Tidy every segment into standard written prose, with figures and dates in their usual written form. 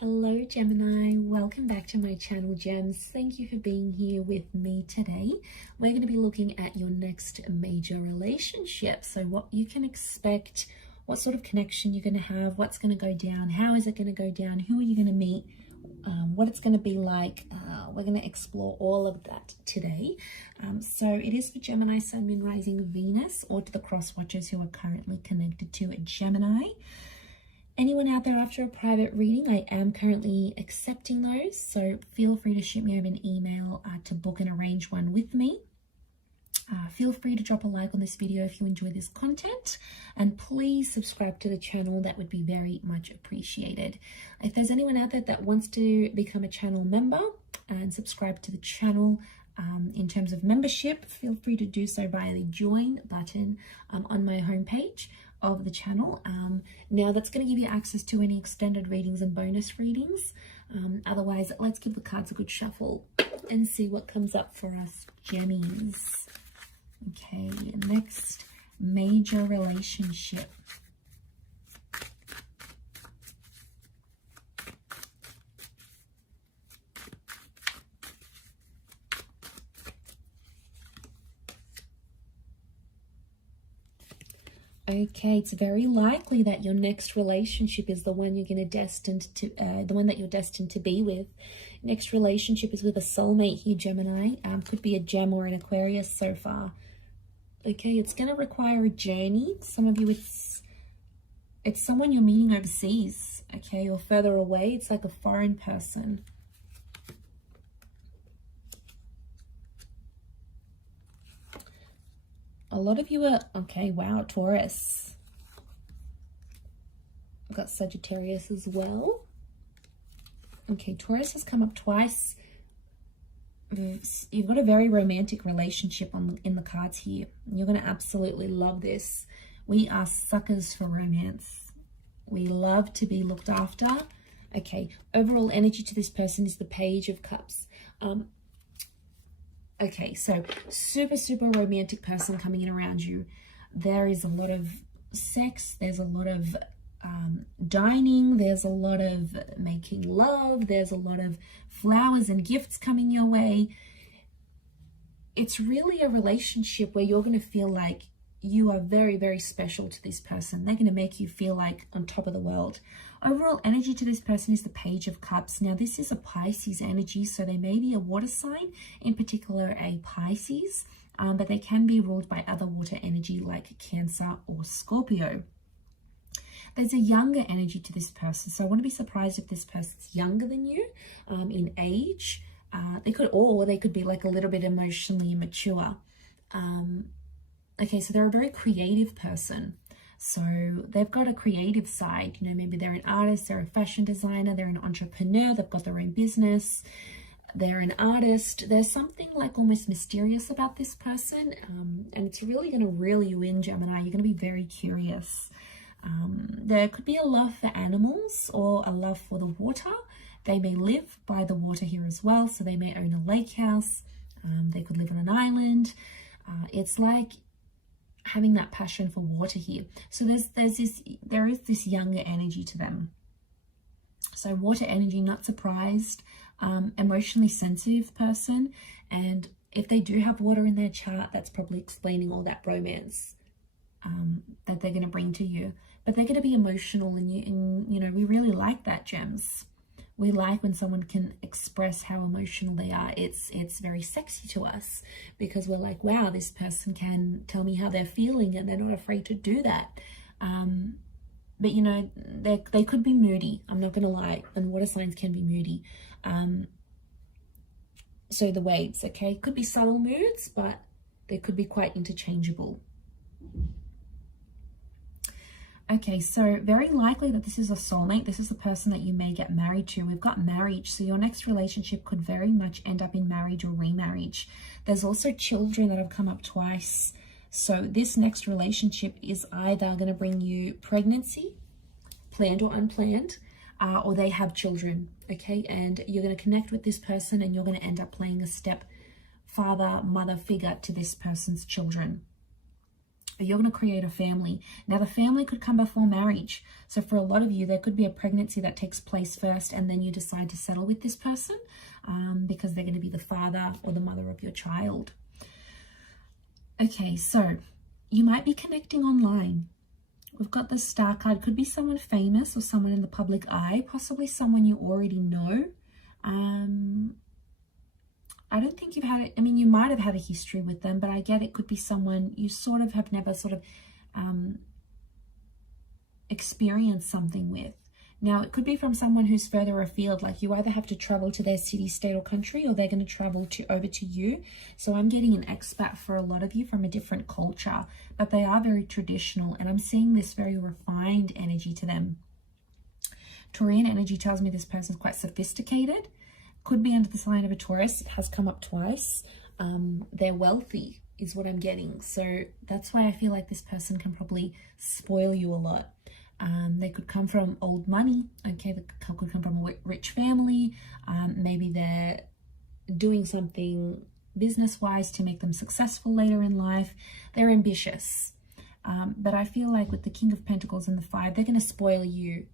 Hello Gemini, welcome back to my channel Gems. Thank you for being here with me today. We're going to be looking at your next major relationship. So what you can expect, what sort of connection you're going to have, what's going to go down, how is it going to go down, who are you going to meet, what it's going to be like. We're going to explore all of that today. So it is for Gemini, Sun, Moon, Rising, Venus, or to the cross watchers who are currently connected to a Gemini. Anyone out there after a private reading, I am currently accepting those, so feel free to shoot me over an email to book and arrange one with me. Feel free to drop a like on this video if you enjoy this content, and please subscribe to the channel. That would be very much appreciated. If there's anyone out there that wants to become a channel member and subscribe to the channel, in terms of membership, feel free to do so via the join button on my homepage of the channel. Now that's going to give you access to any extended readings and bonus readings. Otherwise, let's give the cards a good shuffle and see what comes up for us Gemmies. Okay, next major relationship. Okay, it's very likely that your next relationship is the one you're destined to be with. Next relationship is with a soulmate here, Gemini. Could be a Gem or an Aquarius so far. Okay, it's going to require a journey. Some of you, it's someone you're meeting overseas, okay, or further away. It's like a foreign person. A lot of you are, okay, wow, Taurus. I've got Sagittarius as well. Okay, Taurus has come up twice. You've got a very romantic relationship in the cards here. You're going to absolutely love this. We are suckers for romance. We love to be looked after. Okay, overall energy to this person is the Page of Cups. Okay, so super romantic person coming in around you. There is a lot of sex. There's a lot of dining. There's a lot of making love. There's a lot of flowers and gifts coming your way. It's really a relationship where you're going to feel like you are very special to this person. They're going to make you feel like on top of the world. Overall energy to this person is the Page of Cups. Now, this is a Pisces energy, so they may be a water sign, in particular a Pisces, but they can be ruled by other water energy like Cancer or Scorpio. There's a younger energy to this person, so I want to be surprised if this person's younger than you in age. They could be like a little bit emotionally immature. Okay, so they're a very creative person. So they've got a creative side, you know, maybe they're an artist, they're a fashion designer, they're an entrepreneur, they've got their own business, they're an artist. There's something like almost mysterious about this person, and it's really going to reel you in, Gemini. You're going to be very curious. There could be a love for animals or a love for the water. They may live by the water here as well, so they may own a lake house. They could live on an island. It's like having that passion for water here. So there is this younger energy to them. So water energy, not surprised, emotionally sensitive person. And if they do have water in their chart, that's probably explaining all that romance that they're going to bring to you. But they're going to be emotional, and you know, we really like that, Gems. We like when someone can express how emotional they are. It's very sexy to us because we're like, wow, this person can tell me how they're feeling and they're not afraid to do that. But, you know, they could be moody. I'm not going to lie. And water signs can be moody. So the waves, okay, could be subtle moods, but they could be quite interchangeable. Okay, so very likely that this is a soulmate. This is the person that you may get married to. We've got marriage, so your next relationship could very much end up in marriage or remarriage. There's also children that have come up twice. So this next relationship is either going to bring you pregnancy, planned or unplanned, or they have children, okay? And you're going to connect with this person and you're going to end up playing a step father, mother figure to this person's children. You're going to create a family. Now, the family could come before marriage. So for a lot of you, there could be a pregnancy that takes place first, and then you decide to settle with this person because they're going to be the father or the mother of your child. Okay, so you might be connecting online. We've got the Star card. Could be someone famous or someone in the public eye, possibly someone you already know. I don't think you've had it. I mean, you might have had a history with them, but I get it could be someone you sort of have never sort of experienced something with. Now, it could be from someone who's further afield, like you either have to travel to their city, state, or country, or they're going to travel over to you. So I'm getting an expat for a lot of you from a different culture, but they are very traditional, and I'm seeing this very refined energy to them. Taurian energy tells me this person's quite sophisticated. Could be under the sign of a Taurus. It has come up twice. They're wealthy is what I'm getting. So that's why I feel like this person can probably spoil you a lot. They could come from old money. Okay, they could come from a rich family. Maybe they're doing something business-wise to make them successful later in life. They're ambitious. But I feel like with the King of Pentacles and the Five, they're going to spoil you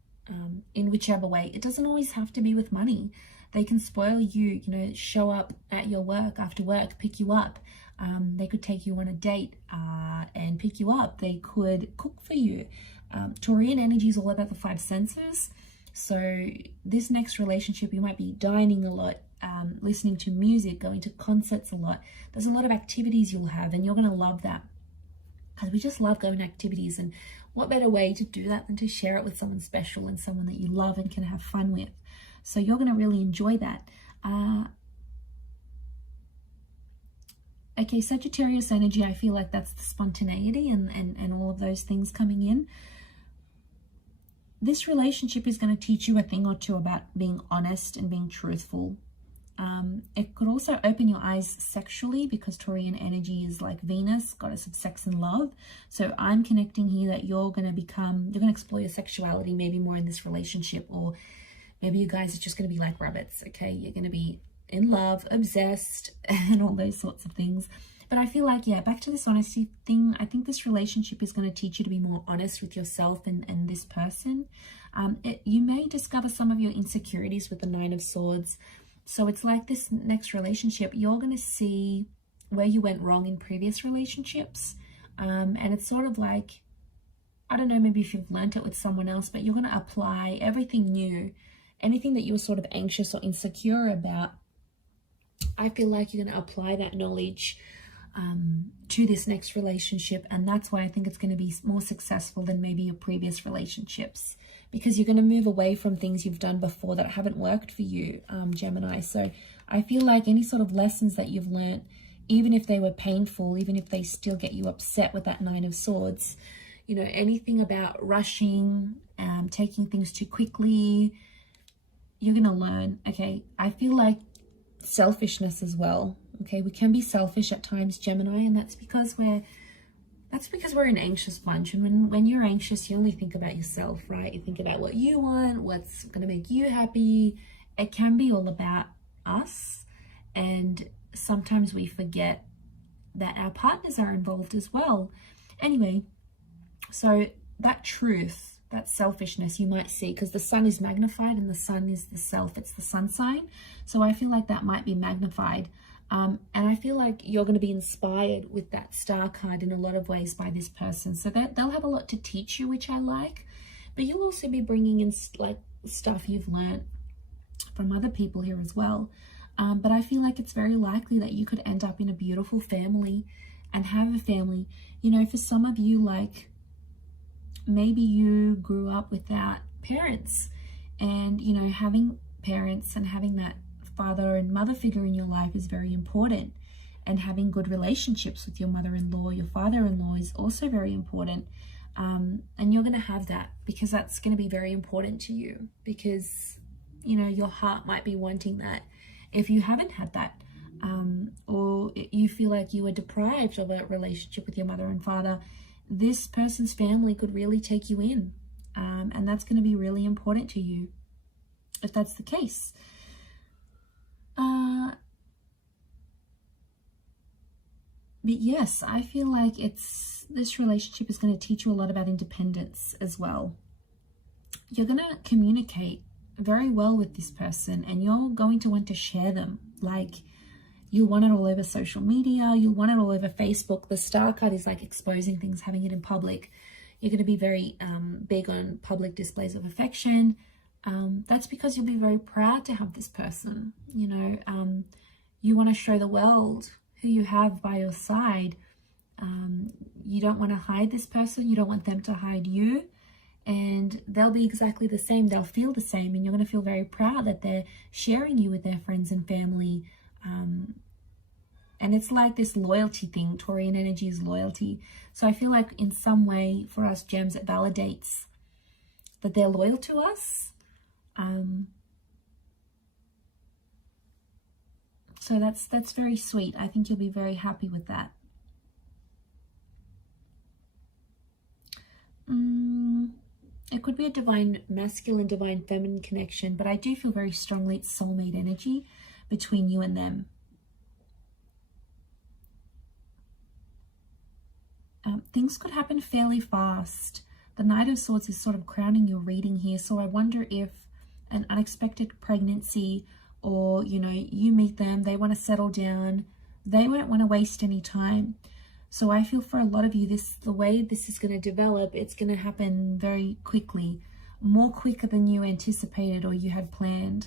in whichever way. It doesn't always have to be with money. They can spoil you, you know, show up at your work after work, pick you up. They could take you on a date and pick you up. They could cook for you. Taurian energy is all about the five senses. So this next relationship, you might be dining a lot, listening to music, going to concerts a lot. There's a lot of activities you'll have, and you're going to love that. Because we just love going to activities, and what better way to do that than to share it with someone special and someone that you love and can have fun with. So you're going to really enjoy that. Okay, Sagittarius energy, I feel like that's the spontaneity and all of those things coming in. This relationship is going to teach you a thing or two about being honest and being truthful. It could also open your eyes sexually, because Taurian energy is like Venus, goddess of sex and love. So I'm connecting here that you're going to explore your sexuality maybe more in this relationship, or maybe you guys are just going to be like rabbits, okay? You're going to be in love, obsessed, and all those sorts of things. But I feel like, yeah, back to this honesty thing, I think this relationship is going to teach you to be more honest with yourself and this person. You may discover some of your insecurities with the Nine of Swords. So it's like this next relationship, you're going to see where you went wrong in previous relationships. And it's sort of like, I don't know, maybe if you've learned it with someone else, but you're going to apply everything new. Anything that you were sort of anxious or insecure about, I feel like you're going to apply that knowledge to this next relationship. And that's why I think it's going to be more successful than maybe your previous relationships, because you're going to move away from things you've done before that haven't worked for you, Gemini. So I feel like any sort of lessons that you've learned, even if they were painful, even if they still get you upset with that Nine of Swords, you know, anything about rushing, taking things too quickly, you're going to learn. Okay, I feel like selfishness as well. Okay, we can be selfish at times, Gemini, and that's because we're an anxious bunch. And when you're anxious, you only think about yourself, right? You think about what you want, what's going to make you happy. It can be all about us, and sometimes we forget that our partners are involved as well. Anyway, so that truth, that selfishness you might see, because the sun is magnified and the sun is the self, it's the sun sign. So I feel like that might be magnified. And I feel like you're going to be inspired with that Star card in a lot of ways by this person. So that they'll have a lot to teach you, which I like. But you'll also be bringing in like stuff you've learned from other people here as well. But I feel like it's very likely that you could end up in a beautiful family and have a family. You know, for some of you, like maybe you grew up without parents, and, you know, having parents and having that father and mother figure in your life is very important, and having good relationships with your mother-in-law, your father-in-law is also very important. And you're going to have that, because that's going to be very important to you, because, you know, your heart might be wanting that. If you haven't had that, or you feel like you were deprived of a relationship with your mother and father, this person's family could really take you in, and that's going to be really important to you if that's the case. But yes, I feel like this relationship is going to teach you a lot about independence as well. You're going to communicate very well with this person, and you're going to want to share them. Like, you'll want it all over social media, you'll want it all over Facebook. The Star card is like exposing things, having it in public. You're going to be very big on public displays of affection. That's because you'll be very proud to have this person. You know, you want to show the world who you have by your side. You don't want to hide this person. You don't want them to hide you. And they'll be exactly the same. They'll feel the same. And you're going to feel very proud that they're sharing you with their friends and family. And it's like this loyalty thing. Taurian energy is loyalty. So I feel like in some way for us gems, it validates that they're loyal to us. So that's very sweet. I think you'll be very happy with that. It could be a divine masculine, divine feminine connection, but I do feel very strongly it's soulmate energy between you and them. Things could happen fairly fast. The Knight of Swords is sort of crowning your reading here, so I wonder if an unexpected pregnancy, or, you know, you meet them, they want to settle down, they won't want to waste any time. So I feel for a lot of you, the way this is going to develop, it's going to happen very quickly, more quicker than you anticipated or you had planned.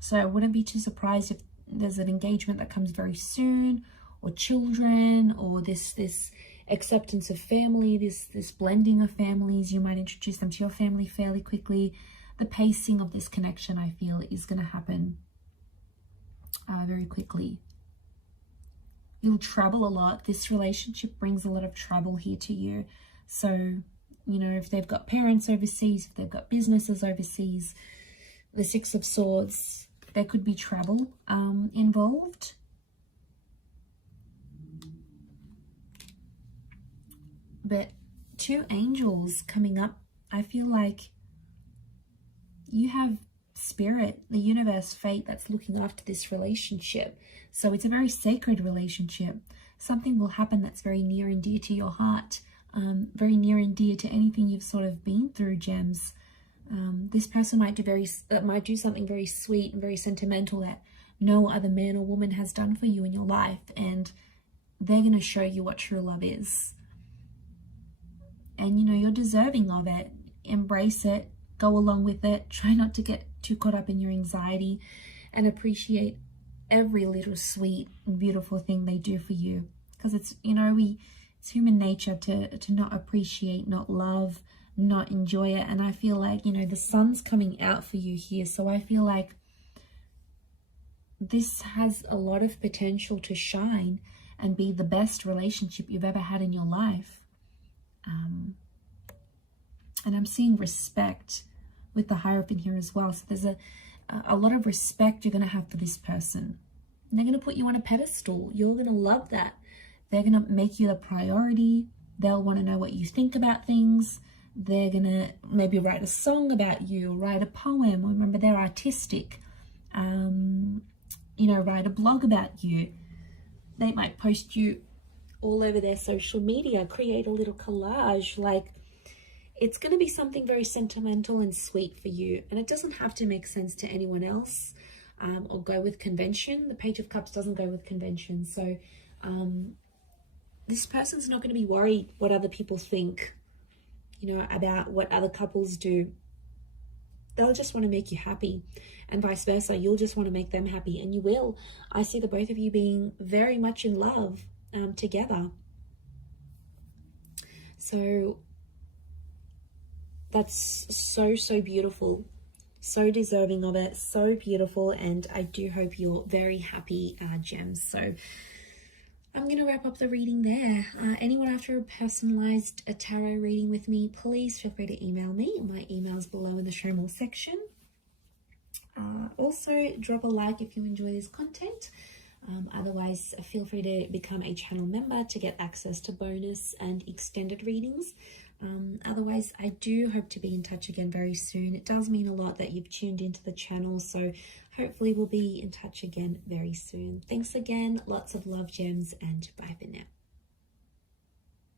So I wouldn't be too surprised if there's an engagement that comes very soon, or children, or this acceptance of family, this blending of families. You might introduce them to your family fairly quickly. The pacing of this connection, I feel, is going to happen very quickly. You'll travel a lot. This relationship brings a lot of travel here to you. So, you know, if they've got parents overseas, if they've got businesses overseas, the Six of Swords, there could be travel involved. But two angels coming up, I feel like you have spirit, the universe, fate that's looking after this relationship. So it's a very sacred relationship. Something will happen that's very near and dear to your heart, very near and dear to anything you've sort of been through, gems. This person might do something very sweet and very sentimental that no other man or woman has done for you in your life, and they're going to show you what true love is. And, you know, you're deserving of it. Embrace it. Go along with it. Try not to get too caught up in your anxiety, and appreciate every little sweet and beautiful thing they do for you. Because it's, you know, it's human nature to not appreciate, not love, not enjoy it. And I feel like, you know, the sun's coming out for you here. So I feel like this has a lot of potential to shine and be the best relationship you've ever had in your life. And I'm seeing respect with the Hierophant here as well. So there's a lot of respect you're going to have for this person. And they're going to put you on a pedestal. You're going to love that. They're going to make you the priority. They'll want to know what you think about things. They're going to maybe write a song about you, write a poem. Remember, they're artistic. You know, write a blog about you. They might post you all over their social media, create a little collage. Like, it's going to be something very sentimental and sweet for you. And it doesn't have to make sense to anyone else or go with convention. The Page of Cups doesn't go with convention. So this person's not going to be worried what other people think, you know, about what other couples do. They'll just want to make you happy, and vice versa. You'll just want to make them happy, and you will. I see the both of you being very much in love together. So that's so beautiful, so deserving of it, so beautiful. And I do hope you're very happy, gems. So I'm going to wrap up the reading there. Anyone after a personalized tarot reading with me, please feel free to email me. My email's below in the show more section. Also, drop a like if you enjoy this content. Otherwise, feel free to become a channel member to get access to bonus and extended readings. Otherwise, I do hope to be in touch again very soon. It does mean a lot that you've tuned into the channel, so hopefully we'll be in touch again very soon. Thanks again, lots of love, gems, and bye for now.